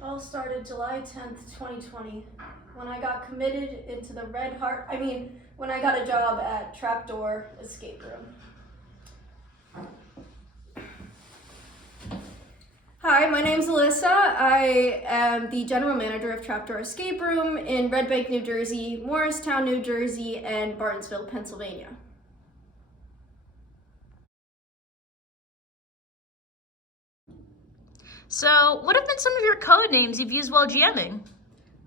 All started July 10th, 2020, when I got committed into the when I got a job at Trapdoor Escape Room. Hi, my name's Alyssa. I am the general manager of Trapdoor Escape Room in Red Bank, New Jersey, Morristown, New Jersey, and Barnesville, Pennsylvania. So, what have been some of your code names you've used while GMing?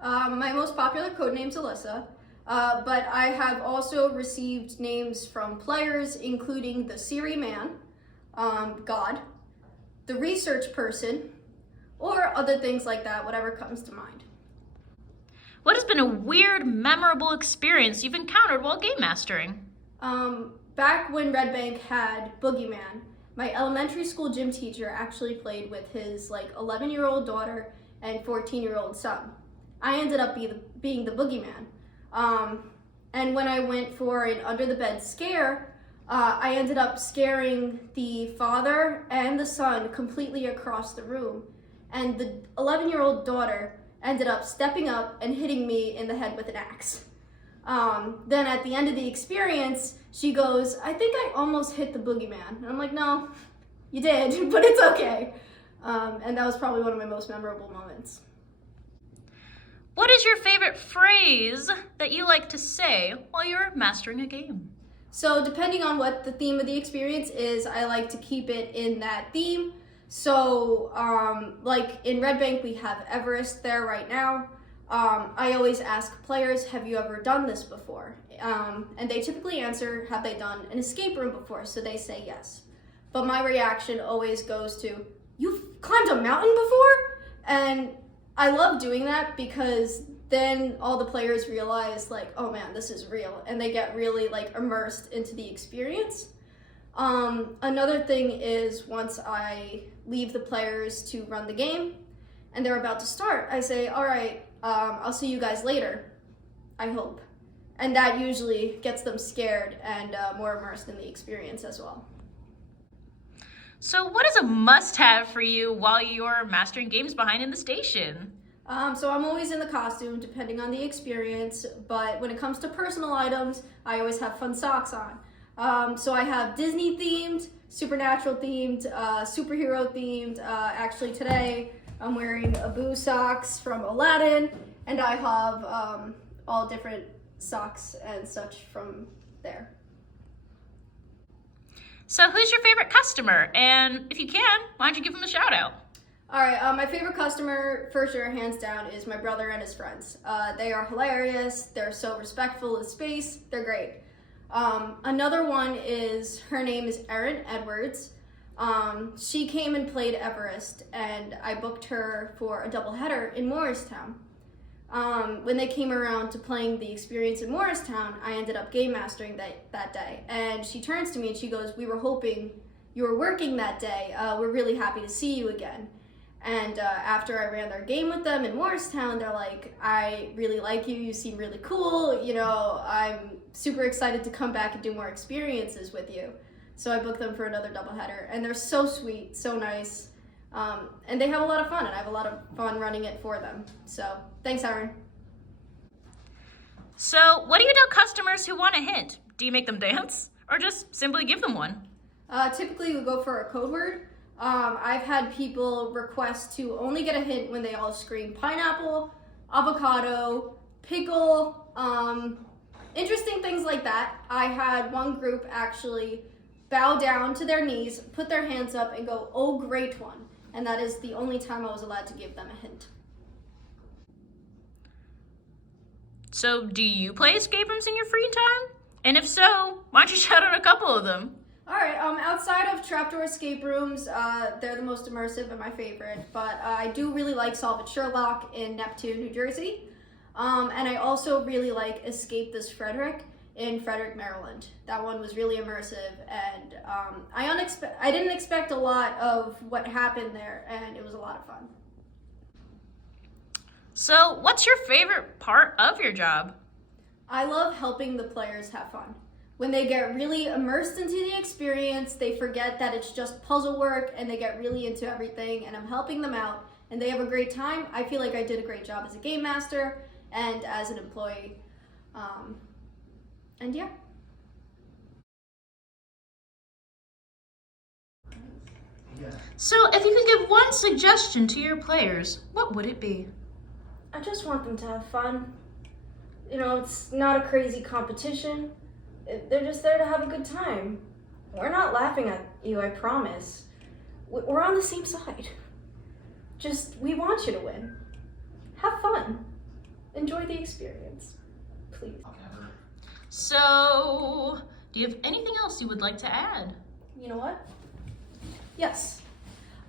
My most popular code name's Alyssa, but I have also received names from players including the Siri Man, God, the Research Person, or other things like that, whatever comes to mind. What has been a weird, memorable experience you've encountered while game mastering? Back when Red Bank had Boogeyman, my elementary school gym teacher actually played with his 11-year-old daughter and 14-year-old son. I ended up being the Boogeyman. And when I went for an under the bed scare, I ended up scaring the father and the son completely across the room. And the 11-year-old daughter ended up stepping up and hitting me in the head with an axe. Then at the end of the experience, she goes, "I think I almost hit the Boogeyman." And I'm like, "No, you did, but it's okay." And that was probably one of my most memorable moments. What is your favorite phrase that you like to say while you're mastering a game? So depending on what the theme of the experience is, I like to keep it in that theme. So like in Red Bank, we have Everest there right now. I always ask players, have you ever done this before? And they typically answer, have they done an escape room before? So they say yes. But my reaction always goes to, you've climbed a mountain before? And I love doing that because then all the players realize oh man, this is real. And they get really immersed into the experience. Another thing is once I leave the players to run the game and they're about to start, I say, all right, I'll see you guys later, I hope. And that usually gets them scared and more immersed in the experience as well. So what is a must-have for you while you're mastering games behind in the station? So I'm always in the costume depending on the experience, but when it comes to personal items, I always have fun socks on. So I have Disney themed, supernatural themed, superhero themed. Actually today I'm wearing Abu socks from Aladdin, and I have all different socks and such from there. So who's your favorite customer? And if you can, why don't you give them a shout out? All right, my favorite customer, for sure, hands down, is my brother and his friends. They are hilarious. They're so respectful of space. They're great. Another one is, her name is Erin Edwards. She came and played Everest, and I booked her for a doubleheader in Morristown. When they came around to playing the experience in Morristown, I ended up game mastering that day. And she turns to me and she goes, "We were hoping you were working that day. We're really happy to see you again." And after I ran their game with them in Morristown, they're like, "I really like you. You seem really cool. I'm super excited to come back and do more experiences with you." So I booked them for another doubleheader, and they're so sweet, so nice. And they have a lot of fun, and I have a lot of fun running it for them. So thanks, Erin. So what do you tell customers who want a hint? Do you make them dance or just simply give them one? Typically we go for a code word. I've had people request to only get a hint when they all scream pineapple, avocado, pickle, interesting things like that. I had one group actually bow down to their knees, put their hands up, and go, "Oh, great one." And that is the only time I was allowed to give them a hint. So do you play escape rooms in your free time? And if so, why don't you shout out a couple of them? All right, outside of Trapdoor Escape Rooms, they're the most immersive and my favorite, but I do really like Solve It Sherlock in Neptune, New Jersey. And I also really like Escape This Frederick in Frederick, Maryland. That one was really immersive, and I didn't expect a lot of what happened there, and it was a lot of fun. So what's your favorite part of your job? I love helping the players have fun. When they get really immersed into the experience, they forget that it's just puzzle work and they get really into everything, and I'm helping them out and they have a great time, I feel like I did a great job as a game master and as an employee. And yeah. So, if you could give one suggestion to your players, what would it be? I just want them to have fun. You know, it's not a crazy competition. They're just there to have a good time. We're not laughing at you, I promise. We're on the same side. Just, we want you to win. Have fun. Enjoy the experience. Please. So, do you have anything else you would like to add? You know what? Yes.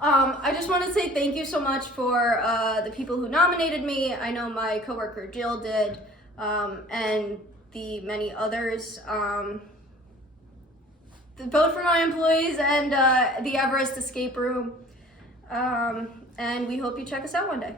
I just want to say thank you so much for the people who nominated me. I know my coworker Jill did, and the many others. Vote for my employees and the Everest Escape Room. And we hope you check us out one day.